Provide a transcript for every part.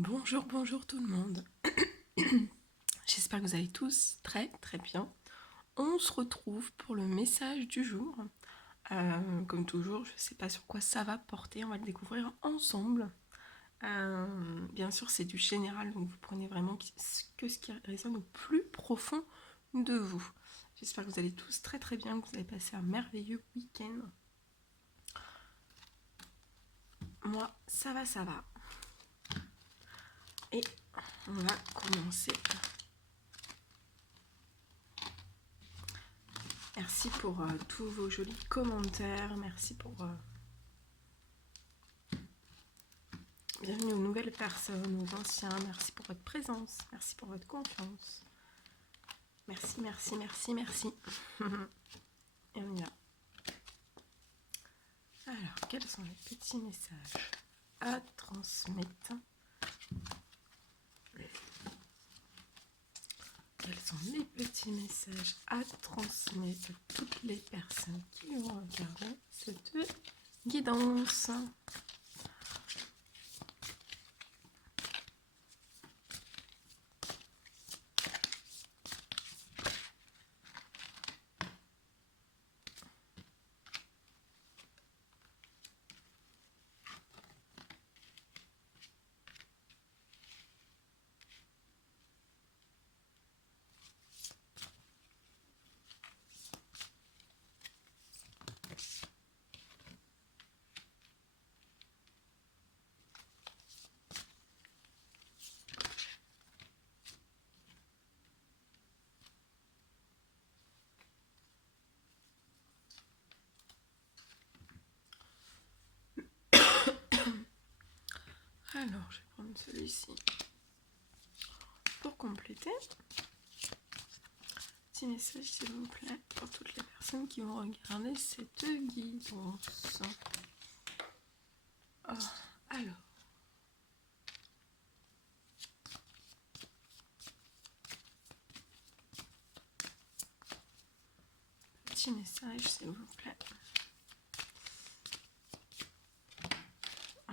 Bonjour, bonjour tout le monde. J'espère que vous allez tous très très bien. On se retrouve pour le message du jour. Comme toujours, je ne sais pas sur quoi ça va porter, on va le découvrir ensemble. Bien sûr, c'est du général, donc vous prenez vraiment que ce qui résonne au plus profond de vous. J'espère que vous allez tous très très bien, que vous avez passé un merveilleux week-end. Moi, ça va, ça va. Et on va commencer. Merci pour tous vos jolis commentaires. Merci pour... Bienvenue aux nouvelles personnes, aux anciens. Merci pour votre présence. Merci pour votre confiance. Merci, merci, merci, merci. Et on y va. Alors, quels sont les petits messages à transmettre? Quels sont les petits messages à transmettre à toutes les personnes qui vont regarder cette guidance? Alors, je vais prendre celui-ci pour compléter. Petit message, s'il vous plaît, pour toutes les personnes qui vont regarder cette guidance. Oh, alors. Petit message, s'il vous plaît.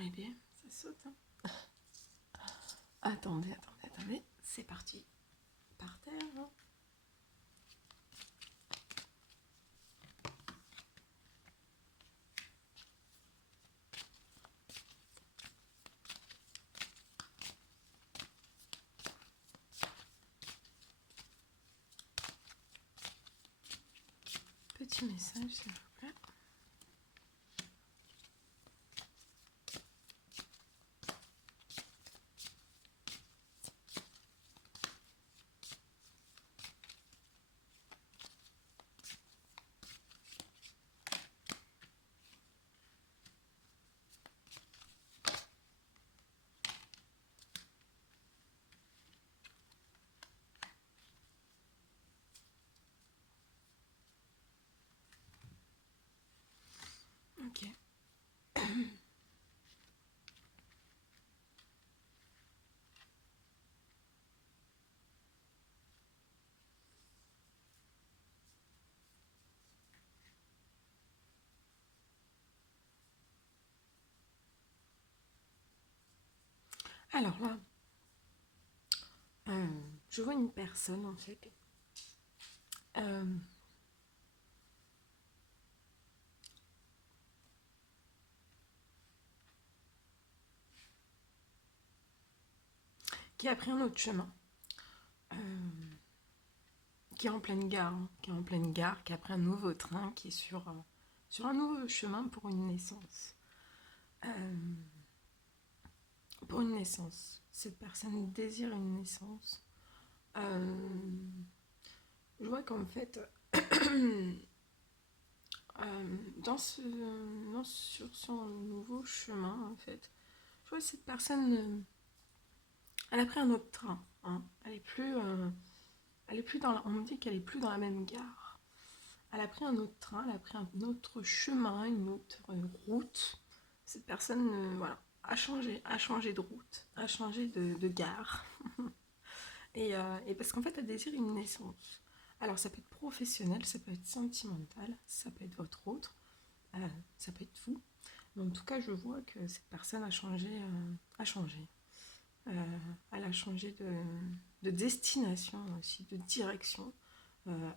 Eh bien, ça saute. Hein. Attendez. C'est parti. Par terre. Hein. Petit message, s'il vous plaît. Ok. Alors là, je vois une personne en fait. Qui a pris un autre chemin. Qui est en pleine gare. Hein, qui a pris un nouveau train, qui est sur un nouveau chemin pour une naissance. Pour une naissance. Cette personne désire une naissance. Je vois qu'en fait, sur son nouveau chemin, en fait, je vois que cette personne, elle a pris un autre train. Hein. Elle est plus dans on me dit qu'elle est plus dans la même gare. Elle a pris un autre train, elle a pris un autre chemin, une autre route. Cette personne, voilà, a changé de route, a changé de gare. Et parce qu'en fait, elle désire une naissance. Alors, ça peut être professionnel, ça peut être sentimental, ça peut être votre autre, ça peut être vous. Mais en tout cas, je vois que cette personne a changé. Elle a changé de destination aussi, de direction.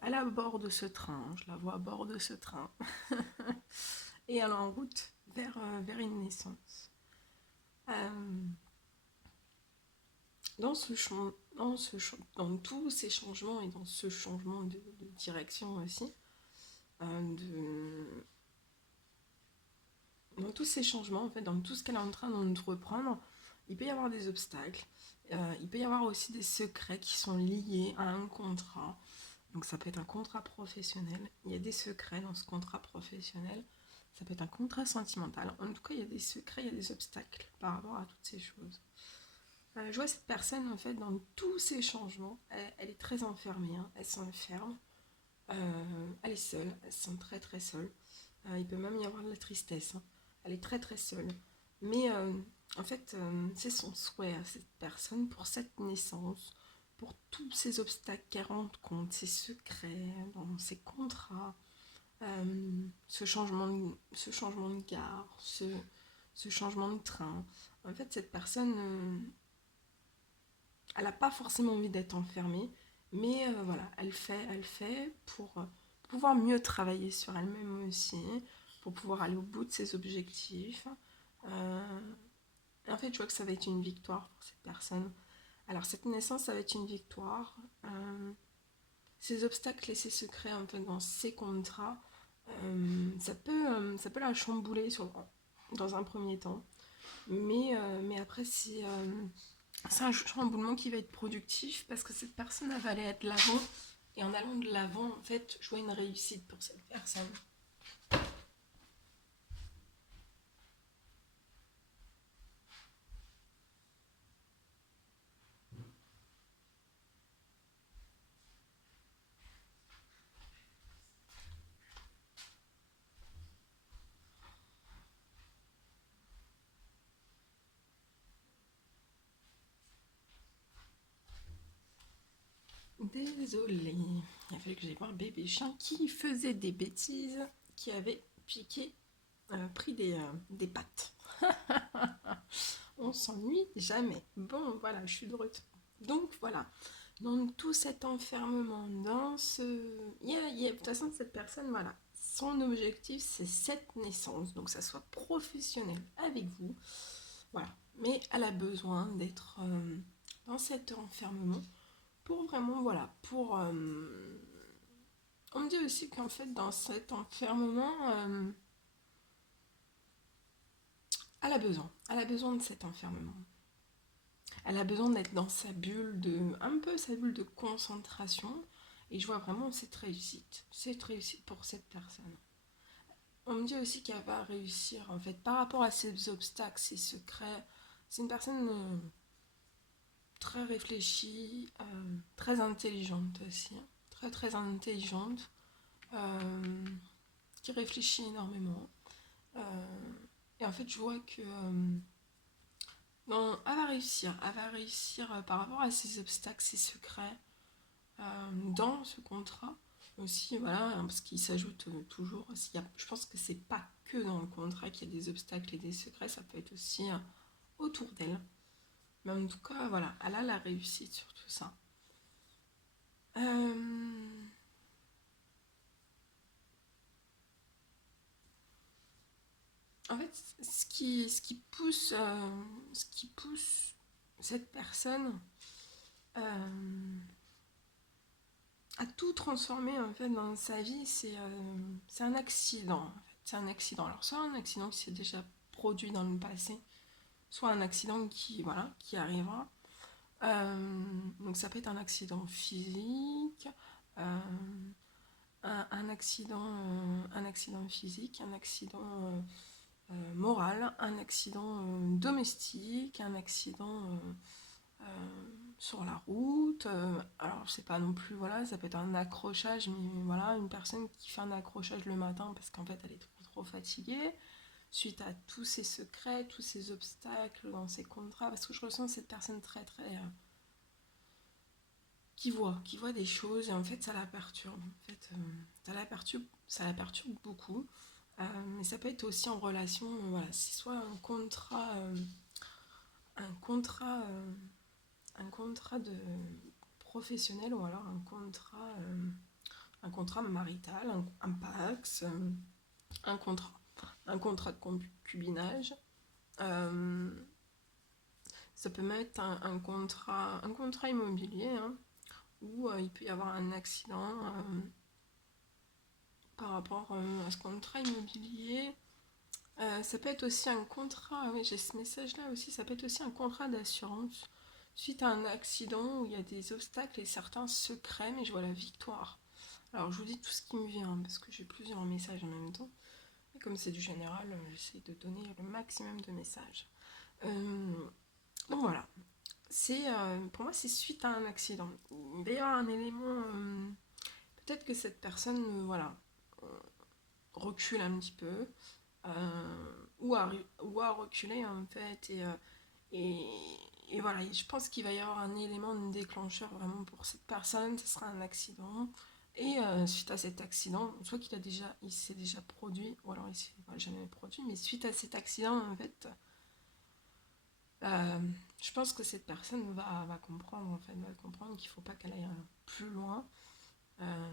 Elle est à bord de ce train, je la vois à bord de ce train. Et elle est en route vers une naissance. Euh, dans tous ces changements et dans ce changement de direction aussi, euh, dans tous ces changements, en fait, dans tout ce qu'elle est en train d'entreprendre, il peut y avoir des obstacles. Il peut y avoir aussi des secrets qui sont liés à un contrat. Donc ça peut être un contrat professionnel. Il y a des secrets dans ce contrat professionnel. Ça peut être un contrat sentimental. En tout cas, il y a des secrets, il y a des obstacles par rapport à toutes ces choses. Je vois cette personne, en fait, dans tous ces changements, elle est très enfermée. Hein. Elle s'enferme. Elle est seule. Elle se sent très très seule. Il peut même y avoir de la tristesse. Hein. Elle est très très seule. Mais en fait, c'est son souhait à cette personne pour cette naissance, pour tous ces obstacles qu'elle rencontre, ses secrets, dans ses contrats, ce changement de gare, ce changement de train. En fait, cette personne, elle n'a pas forcément envie d'être enfermée, mais voilà, elle fait pour pouvoir mieux travailler sur elle-même aussi, pour pouvoir aller au bout de ses objectifs. Euh, en fait, je vois que ça va être une victoire pour cette personne. Alors, cette naissance, ça va être une victoire. Ces obstacles et ces secrets un peu dans ces contrats, ça peut la chambouler dans un premier temps. Mais après, c'est un chamboulement qui va être productif parce que cette personne elle va aller de l'avant. Et en allant de l'avant, en fait, je vois une réussite pour cette personne. Désolée, il a fallu que j'aille voir un bébé chien qui faisait des bêtises, qui avait pris des pattes. On s'ennuie jamais. Bon, voilà, je suis de retour. Donc voilà, dans tout cet enfermement, dans ce... de toute façon, cette personne, voilà, son objectif, c'est cette naissance. Donc, ça soit professionnel avec vous. Voilà. Mais elle a besoin d'être dans cet enfermement pour vraiment, voilà, pour... on me dit aussi qu'en fait, dans cet enfermement, elle a besoin de cet enfermement. Elle a besoin d'être dans sa bulle un peu sa bulle de concentration. Et je vois vraiment cette réussite. Cette réussite pour cette personne. On me dit aussi qu'elle va réussir, en fait, par rapport à ses obstacles, ses secrets. C'est une personne très réfléchie, très intelligente aussi. Hein. Très, très intelligente. euh, qui réfléchit énormément. Et en fait, je vois que non, elle va réussir par rapport à ses obstacles, ses secrets, dans ce contrat aussi, voilà, hein, parce qu'il s'ajoute toujours, je pense que c'est pas que dans le contrat qu'il y a des obstacles et des secrets, ça peut être aussi autour d'elle. Mais en tout cas, voilà, elle a la réussite sur tout ça. Euh, En fait, ce qui pousse cette personne à tout transformer en fait dans sa vie, c'est un accident. En fait. C'est un accident. Alors soit un accident qui s'est déjà produit dans le passé, soit un accident qui arrivera. Donc ça peut être un physique, euh, un accident physique, un accident moral, un accident domestique, un accident sur la route. Alors c'est pas non plus, voilà, ça peut être un accrochage, mais voilà, une personne qui fait un accrochage le matin parce qu'en fait elle est trop fatiguée, suite à tous ces secrets, tous ces obstacles dans ses contrats, parce que je ressens cette personne très très... qui voit des choses et en fait ça la perturbe. En fait, ça la perturbe beaucoup. Mais ça peut être aussi en relation, voilà, c'est soit un un contrat de professionnel ou alors un contrat marital, un PAX, un contrat, un contrat de concubinage. Euh, Ça peut mettre un contrat immobilier, hein, où il peut y avoir un accident par rapport à ce contrat immobilier. Ça peut être aussi un contrat, oui, j'ai ce message-là aussi, ça peut être aussi un contrat d'assurance suite à un accident où il y a des obstacles et certains secrets, mais je vois la victoire. Alors je vous dis tout ce qui me vient, parce que j'ai plusieurs messages en même temps. Et comme c'est du général, j'essaie de donner le maximum de messages. Euh, donc voilà, pour moi c'est suite à un accident. Il va y avoir un élément, peut-être que cette personne, voilà, euh, recule un petit peu, ou a reculé en fait, et, et voilà, je pense qu'il va y avoir un élément de déclencheur vraiment pour cette personne, ce sera un accident. Et suite à cet accident, soit il s'est déjà produit, ou alors il s'est jamais produit, mais suite à cet accident, en fait, euh, je pense que cette personne va comprendre, en fait, va comprendre qu'il ne faut pas qu'elle aille plus loin, euh,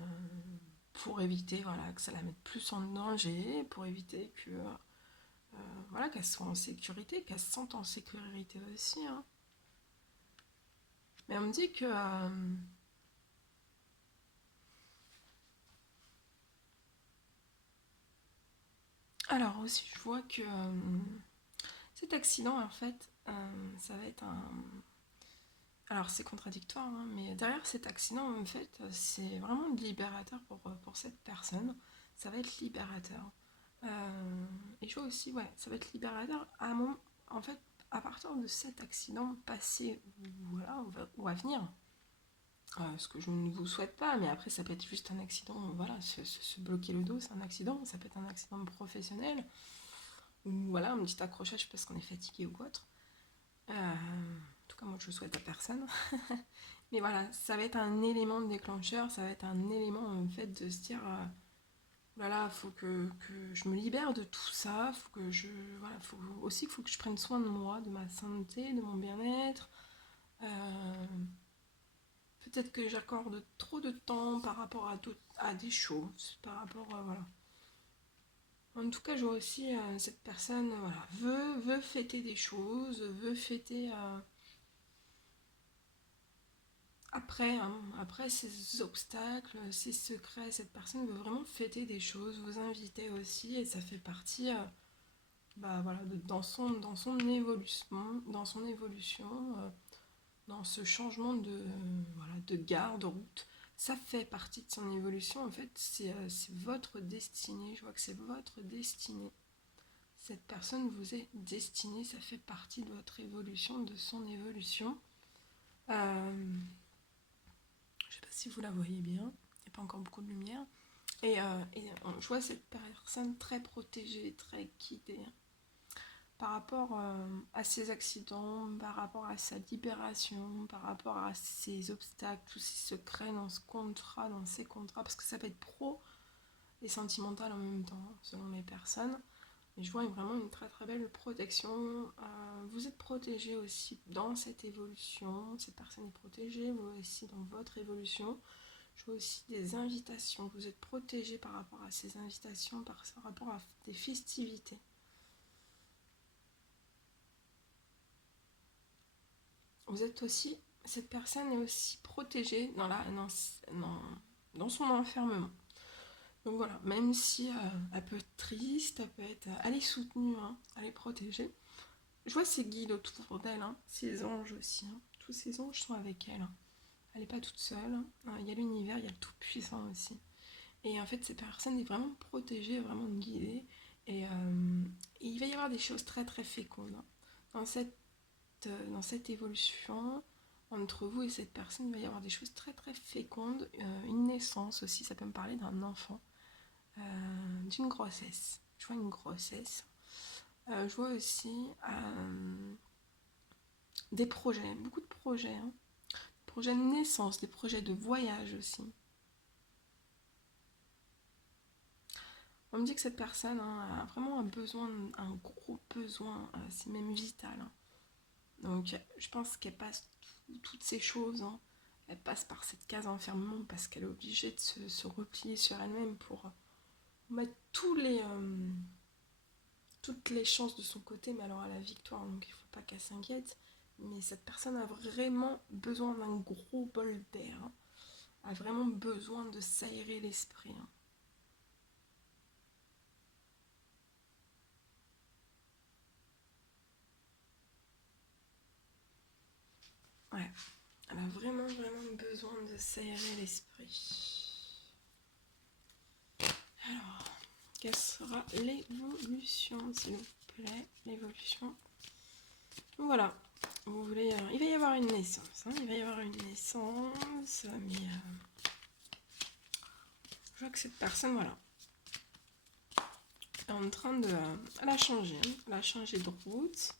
pour éviter, voilà, que ça la mette plus en danger, pour éviter que, voilà, qu'elle soit en sécurité, qu'elle se sente en sécurité aussi, hein. Mais on me dit que, alors aussi, je vois que cet accident, en fait, ça va être un... Alors c'est contradictoire, hein, mais derrière cet accident, en fait, c'est vraiment libérateur pour cette personne. Ça va être libérateur. Et je vois aussi, ouais, ça va être libérateur à un moment, en fait, à partir de cet accident passé, voilà, ou à venir. Ce que je ne vous souhaite pas, mais après ça peut être juste un accident, voilà, se bloquer le dos, c'est un accident, ça peut être un accident professionnel, ou voilà, un petit accrochage parce qu'on est fatigué ou autre. En tout cas, moi je le souhaite à personne. Mais voilà, ça va être un élément de déclencheur, ça va être un élément en fait de se dire, voilà, faut que je me libère de tout ça, faut que je, voilà, faut aussi qu'il faut que je prenne soin de moi, de ma santé, de mon bien-être. Euh, Peut-être que j'accorde trop de temps par rapport à des choses, par rapport à, voilà. En tout cas, je vois aussi cette personne, voilà, veut fêter des choses, veut fêter après, hein, après ces obstacles, ces secrets. Cette personne veut vraiment fêter des choses, vous inviter aussi, et ça fait partie, bah voilà, dans son évolution, dans ce changement de, voilà, de gare, de route. Ça fait partie de son évolution, en fait, c'est votre destinée. Je vois que c'est votre destinée. Cette personne vous est destinée, ça fait partie de votre évolution, de son évolution. Euh, je sais pas si vous la voyez bien, il n'y a pas encore beaucoup de lumière. Je vois cette personne très protégée, très guidée par rapport à ses accidents, par rapport à sa libération, par rapport à ses obstacles, tous ces secrets dans ce contrat, dans ces contrats, parce que ça peut être pro et sentimental en même temps, selon les personnes. Et je vois vraiment une très très belle protection. Vous êtes protégé aussi dans cette évolution, cette personne est protégée, vous aussi dans votre évolution. Je vois aussi des invitations, vous êtes protégé par rapport à ces invitations, par rapport à des festivités. Vous êtes aussi, cette personne est aussi protégée dans son enfermement. Donc voilà, même si elle peut être triste, elle est soutenue, hein, elle est protégée. Je vois ses guides autour d'elle, hein, ses anges aussi. Hein. Tous ces anges sont avec elle. Hein. Elle n'est pas toute seule. Hein. Il y a l'univers, il y a le Tout-Puissant aussi. Et en fait, cette personne est vraiment protégée, vraiment guidée. Et il va y avoir des choses très très fécondes. Hein. Dans cette évolution, entre vous et cette personne, il va y avoir des choses très très fécondes. Une naissance aussi, ça peut me parler d'un enfant, d'une grossesse. Je vois une grossesse. Je vois aussi des projets, beaucoup de projets. Hein. Des projets de naissance, des projets de voyage aussi. On me dit que cette personne, hein, a vraiment un besoin, un gros besoin, c'est même vital. Hein. Donc je pense qu'elle passe toutes ces choses, hein. Elle passe par cette case enfermement parce qu'elle est obligée de se replier sur elle-même pour mettre toutes les chances de son côté, mais alors à la victoire, donc il ne faut pas qu'elle s'inquiète. Mais cette personne a vraiment besoin d'un gros bol d'air, hein. A vraiment besoin de s'aérer l'esprit, hein. Ouais, elle a vraiment besoin de s'aérer l'esprit. Alors, quelle sera l'évolution, s'il vous plaît? L'évolution. Voilà. Vous voulez. Il va y avoir une naissance, hein. Il va y avoir une naissance, mais je vois que cette personne, voilà, est en train de. Elle a changé, hein. Elle a changé de route.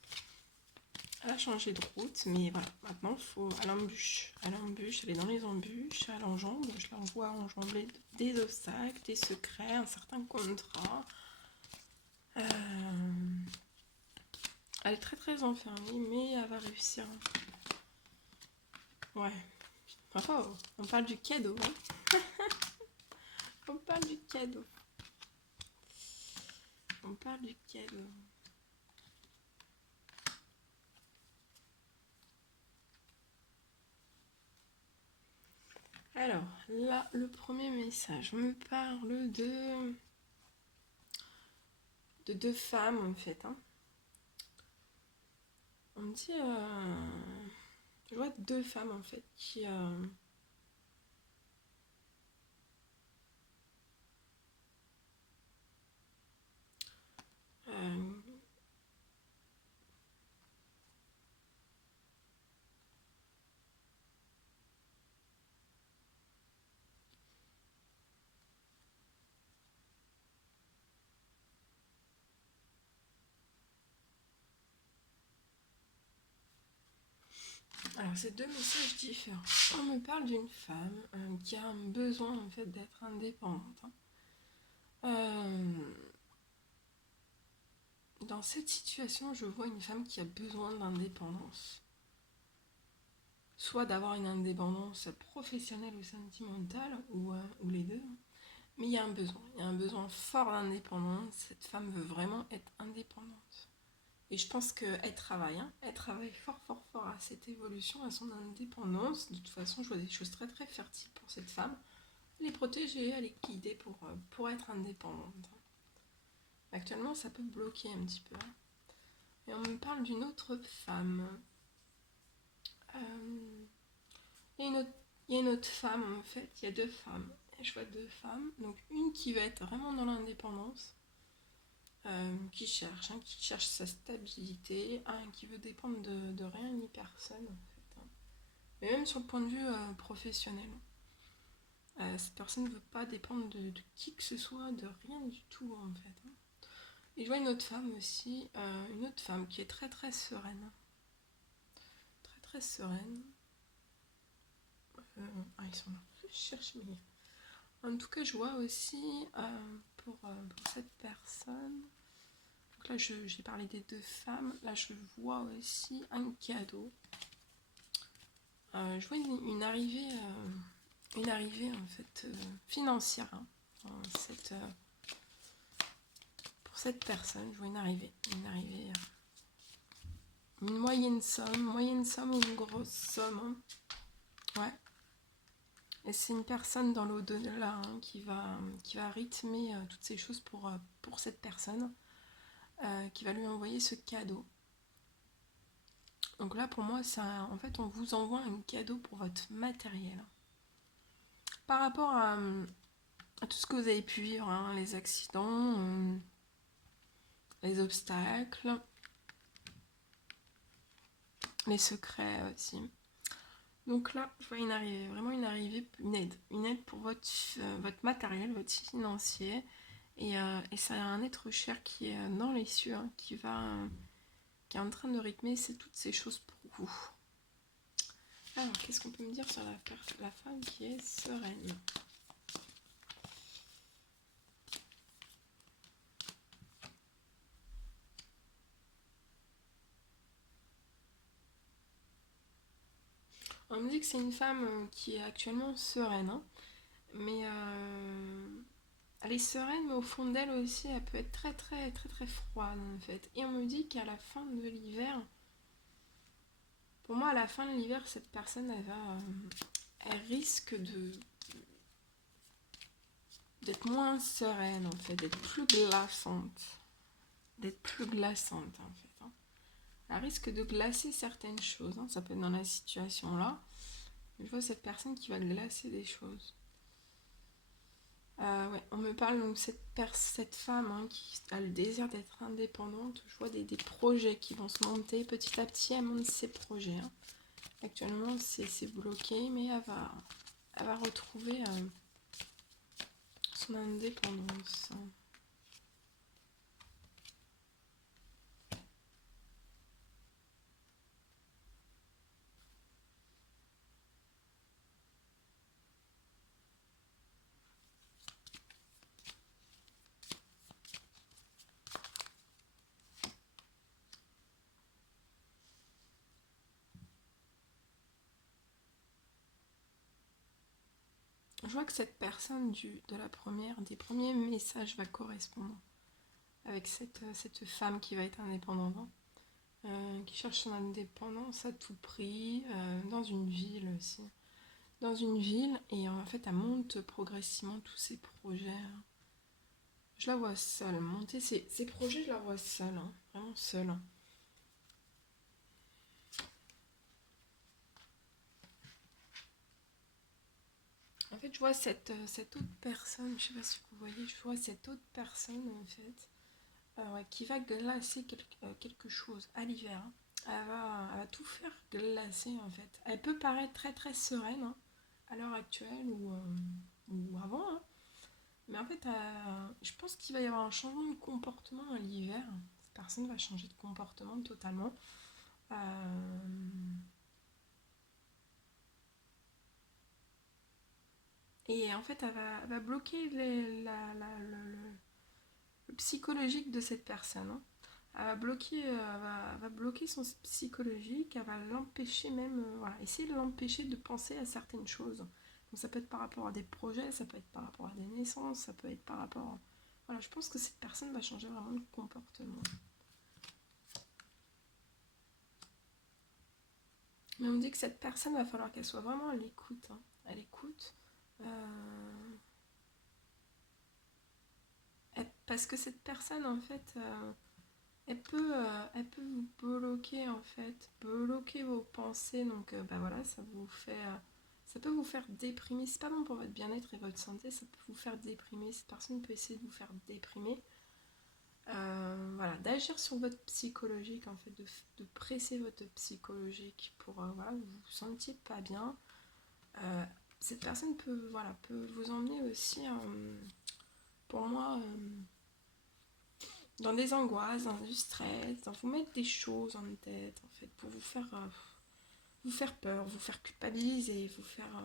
Elle a changé de route, mais voilà, maintenant il faut. Elle embûche. Elle embûche, elle est dans les embûches, elle enjambe. Je la vois enjamber des obstacles, des secrets, un certain contrat. Elle est très enfermée, mais elle va réussir. Ouais. Oh, on parle du cadeau, hein. On parle du cadeau. On parle du cadeau. Alors, là, le premier message me parle de deux femmes, en fait, hein. On me dit... je vois deux femmes, en fait, qui... euh, alors, c'est deux messages différents. On me parle d'une femme qui a un besoin, en fait, d'être indépendante, hein. Dans cette situation, je vois une femme qui a besoin d'indépendance. Soit d'avoir une indépendance professionnelle ou sentimentale, ou les deux. Mais il y a un besoin fort d'indépendance. Cette femme veut vraiment être indépendante. Et je pense qu'elle travaille, hein. Elle travaille fort à cette évolution, à son indépendance. De toute façon, je vois des choses très fertiles pour cette femme. Elle est protégée, elle est guidée pour être indépendante. Actuellement, ça peut bloquer un petit peu, hein. Et on me parle d'une autre femme. Euh, Il y a une autre, il y a une autre femme, en fait. Il y a deux femmes. Et je vois deux femmes. Donc, une qui va être vraiment dans l'indépendance, qui cherche sa stabilité, un qui veut dépendre de rien ni personne, en fait, hein. Mais même sur le point de vue professionnel. Cette personne ne veut pas dépendre de qui que ce soit, de rien du tout, en fait, hein. Et je vois une autre femme aussi, une autre femme qui est très sereine. Très sereine. Ils sont là. Je cherche mes livres. En tout cas, je vois aussi pour cette personne. Donc là, j'ai parlé des deux femmes. Là, je vois aussi un cadeau. Je vois une arrivée en fait financière, hein, pour cette personne. Je vois une moyenne somme ou une grosse somme, hein. Ouais. Et c'est une personne dans l'au-delà, hein, qui va rythmer toutes ces choses pour cette personne, qui va lui envoyer ce cadeau. Donc là, pour moi, en fait, on vous envoie un cadeau pour votre matériel. Par rapport à tout ce que vous avez pu vivre, hein, les accidents, les obstacles, les secrets aussi. Donc là, je vois une arrivée, vraiment une arrivée, une aide pour votre matériel, votre financier. Et ça a un être cher qui est dans les cieux, hein, qui est en train de rythmer toutes ces choses pour vous. Alors, qu'est-ce qu'on peut me dire sur la femme qui est sereine? On me dit que c'est une femme qui est actuellement sereine, hein, mais elle est sereine, mais au fond d'elle aussi, elle peut être très très très très froide en fait. Et on me dit qu'à la fin de l'hiver, pour moi, à la fin de l'hiver, cette personne, elle risque d'être moins sereine en fait, d'être plus glaçante en fait, hein. Elle risque de glacer certaines choses, hein. Ça peut être dans la situation là. Je vois cette personne qui va glacer des choses. Ouais, on me parle donc cette femme, hein, qui a le désir d'être indépendante. Je vois des projets qui vont se monter petit à petit. Elle monte ses projets, hein. Actuellement, c'est bloqué, mais elle va retrouver son indépendance. Je vois que cette personne des premiers messages va correspondre avec cette femme qui va être indépendante, hein. Qui cherche son indépendance à tout prix, dans une ville aussi. Dans une ville, et en fait, elle monte progressivement tous ses projets, hein. Je la vois seule. Monter ses projets, je la vois seule, hein. Vraiment seule, hein. En fait, je vois cette autre personne, je sais pas si vous voyez, je vois cette autre personne, en fait, ouais, qui va glacer quelque chose à l'hiver, hein. Elle va tout faire glacer, en fait. Elle peut paraître très très sereine, hein, à l'heure actuelle ou avant, hein. Mais en fait, je pense qu'il va y avoir un changement de comportement à l'hiver. Cette personne va changer de comportement totalement. Euh, et en fait, elle va bloquer le psychologique de cette personne, hein. Elle va bloquer son psychologique, elle va l'empêcher même, voilà, essayer de l'empêcher de penser à certaines choses. Donc ça peut être par rapport à des projets, ça peut être par rapport à des naissances, ça peut être par rapport à... Voilà, je pense que cette personne va changer vraiment de comportement. Mais on me dit que cette personne va falloir qu'elle soit vraiment à l'écoute, hein. À l'écoute. Parce que cette personne, en fait, elle peut vous bloquer, en fait, bloquer vos pensées. Donc, bah voilà, ça peut vous faire déprimer. C'est pas bon pour votre bien-être et votre santé, ça peut vous faire déprimer. Cette personne peut essayer de vous faire déprimer. Voilà, d'agir sur votre psychologique, en fait, de presser votre psychologique pour, voilà, vous vous sentiez pas bien. Euh, cette personne peut, voilà, peut vous emmener aussi, pour moi, dans des angoisses, dans du stress, dans vous mettre des choses en tête, en fait, pour vous faire peur, vous faire culpabiliser, vous faire...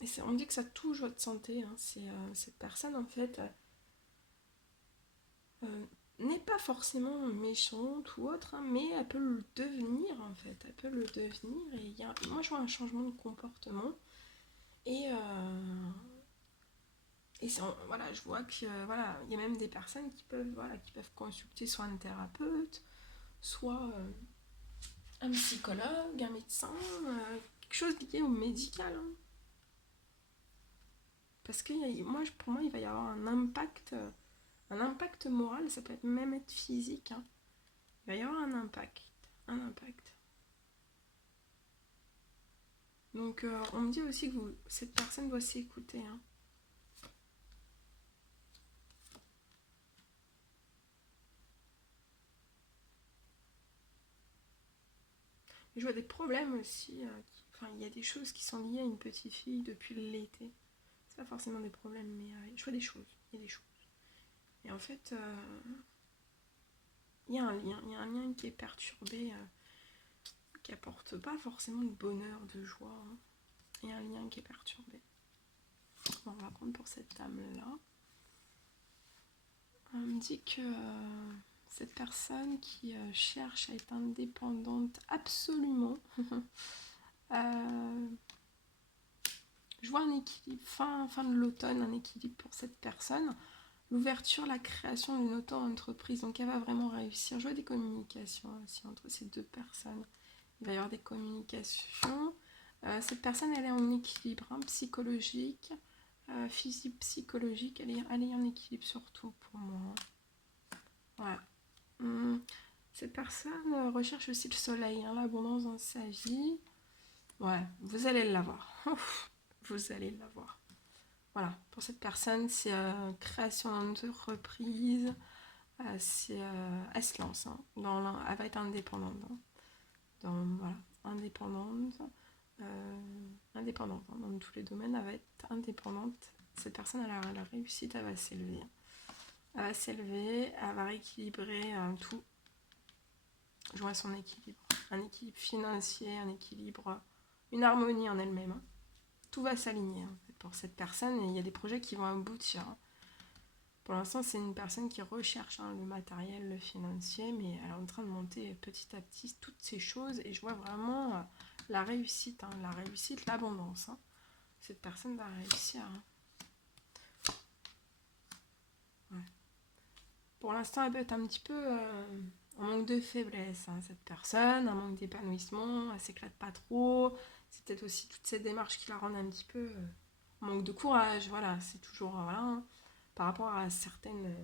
Et on dit que ça touche votre santé, hein. Cette personne, en fait, n'est pas forcément méchante ou autre, hein, mais elle peut le devenir, en fait. Elle peut le devenir, et moi, je vois un changement de comportement. Et, voilà, je vois que voilà, il y a même des personnes qui peuvent consulter soit un thérapeute, soit un psychologue, un médecin, quelque chose lié au médical, hein. Parce que pour moi, il va y avoir un impact moral, ça peut même être physique, hein. Il va y avoir un impact. Donc, on me dit aussi que cette personne doit s'écouter, hein. Je vois des problèmes aussi. Enfin, il y a des choses qui sont liées à une petite fille depuis l'été. C'est pas forcément des problèmes, mais je vois des choses. Il y a des choses. Et en fait, il y a un lien qui est perturbé, qui apporte pas forcément de bonheur, de joie, hein. Il y a un lien qui est perturbé. Bon, on va prendre pour cette dame-là. On me dit que cette personne qui cherche à être indépendante absolument. Je vois un équilibre, fin de l'automne, un équilibre pour cette personne. L'ouverture, la création d'une auto-entreprise. Donc elle va vraiment réussir. Je vois des communications aussi entre ces deux personnes. Il va y avoir des communications. Cette personne, elle est en équilibre psychologique, physique, psychologique. Elle est en équilibre surtout pour moi. Voilà. Cette personne recherche aussi le soleil, l'abondance dans sa vie. Ouais, vous allez l'avoir. Vous allez l'avoir. Voilà, pour cette personne, c'est création d'entreprise. Elle se lance. Elle va être indépendante. Voilà, indépendante. Indépendante. Dans tous les domaines, elle va être indépendante. Cette personne, elle a la réussite, elle va s'élever. Elle va s'élever, elle va rééquilibrer tout. Je vois son équilibre. Un équilibre financier, un équilibre, une harmonie en elle-même. Tout va s'aligner pour cette personne et il y a des projets qui vont aboutir. Pour l'instant, c'est une personne qui recherche le matériel, le financier, mais elle est en train de monter petit à petit toutes ces choses et je vois vraiment la réussite, l'abondance. Cette personne va réussir. Ouais. Pour l'instant, elle peut être un petit peu en manque de faiblesse, cette personne, un manque d'épanouissement, elle s'éclate pas trop. C'est peut-être aussi toutes ces démarches qui la rendent un petit peu en manque de courage. Voilà, c'est toujours par rapport à une certaine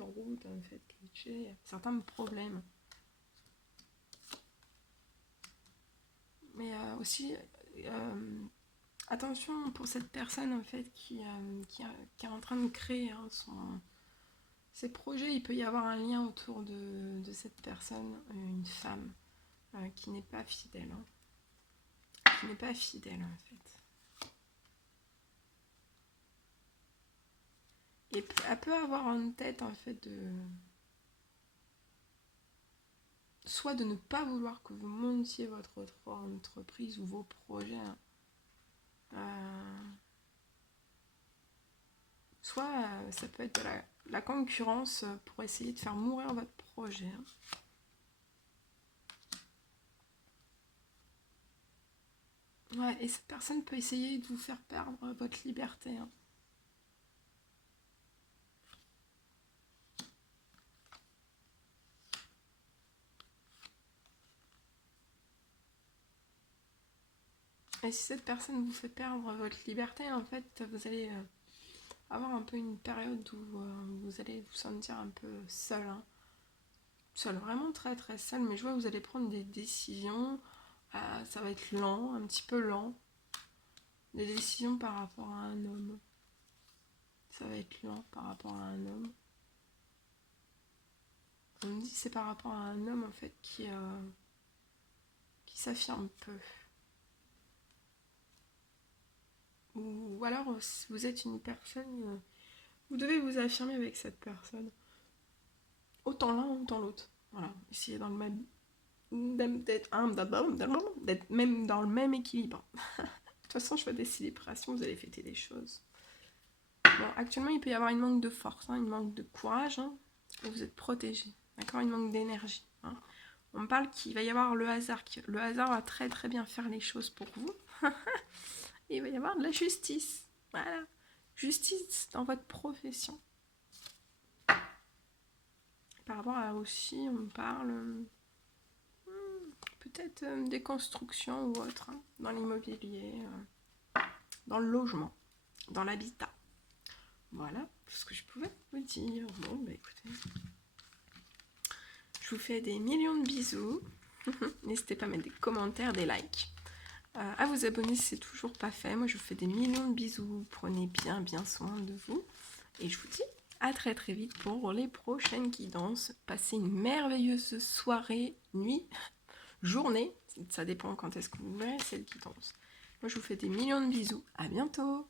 route, en fait, certains problèmes. Mais aussi, attention pour cette personne, en fait, qui est en train de créer ses projets. Il peut y avoir un lien autour de cette personne, une femme, qui n'est pas fidèle. Qui n'est pas fidèle, en fait. Et elle peut avoir en tête, en fait, soit de ne pas vouloir que vous montiez votre entreprise ou vos projets. Soit ça peut être de la concurrence pour essayer de faire mourir votre projet. Ouais, et cette personne peut essayer de vous faire perdre votre liberté. Et si cette personne vous fait perdre votre liberté, en fait, vous allez avoir un peu une période où vous allez vous sentir un peu seul. Seul, vraiment très très seul, mais je vois que vous allez prendre des décisions. Ça va être lent, un petit peu lent. Des décisions par rapport à un homme. Ça va être lent par rapport à un homme. On me dit que c'est par rapport à un homme en fait qui s'affirme peu. Ou alors si vous êtes une personne, vous devez vous affirmer avec cette personne. Autant l'un, autant l'autre. Voilà, essayez dans le même d'être même dans le même équilibre. De toute façon, je vois des célébrations, vous allez fêter des choses. Bon, actuellement, il peut y avoir une manque de force, une manque de courage, et vous êtes protégé, d'accord, une manque d'énergie. On me parle qu'il va y avoir le hasard. Le hasard va très très bien faire les choses pour vous. Et il va y avoir de la justice. Voilà. Justice dans votre profession. Par rapport à aussi, on me parle peut-être des constructions ou autres, dans l'immobilier, dans le logement, dans l'habitat. Voilà tout ce que je pouvais vous dire. Bon, bah écoutez, je vous fais des millions de bisous. N'hésitez pas à mettre des commentaires, des likes. À vous abonner si c'est toujours pas fait. Moi, je vous fais des millions de bisous. Prenez bien soin de vous. Et je vous dis à très très vite pour les prochaines guidances. Passez une merveilleuse soirée, nuit, journée. Ça dépend quand est-ce que vous verrez cette guidance. Moi, je vous fais des millions de bisous. À bientôt.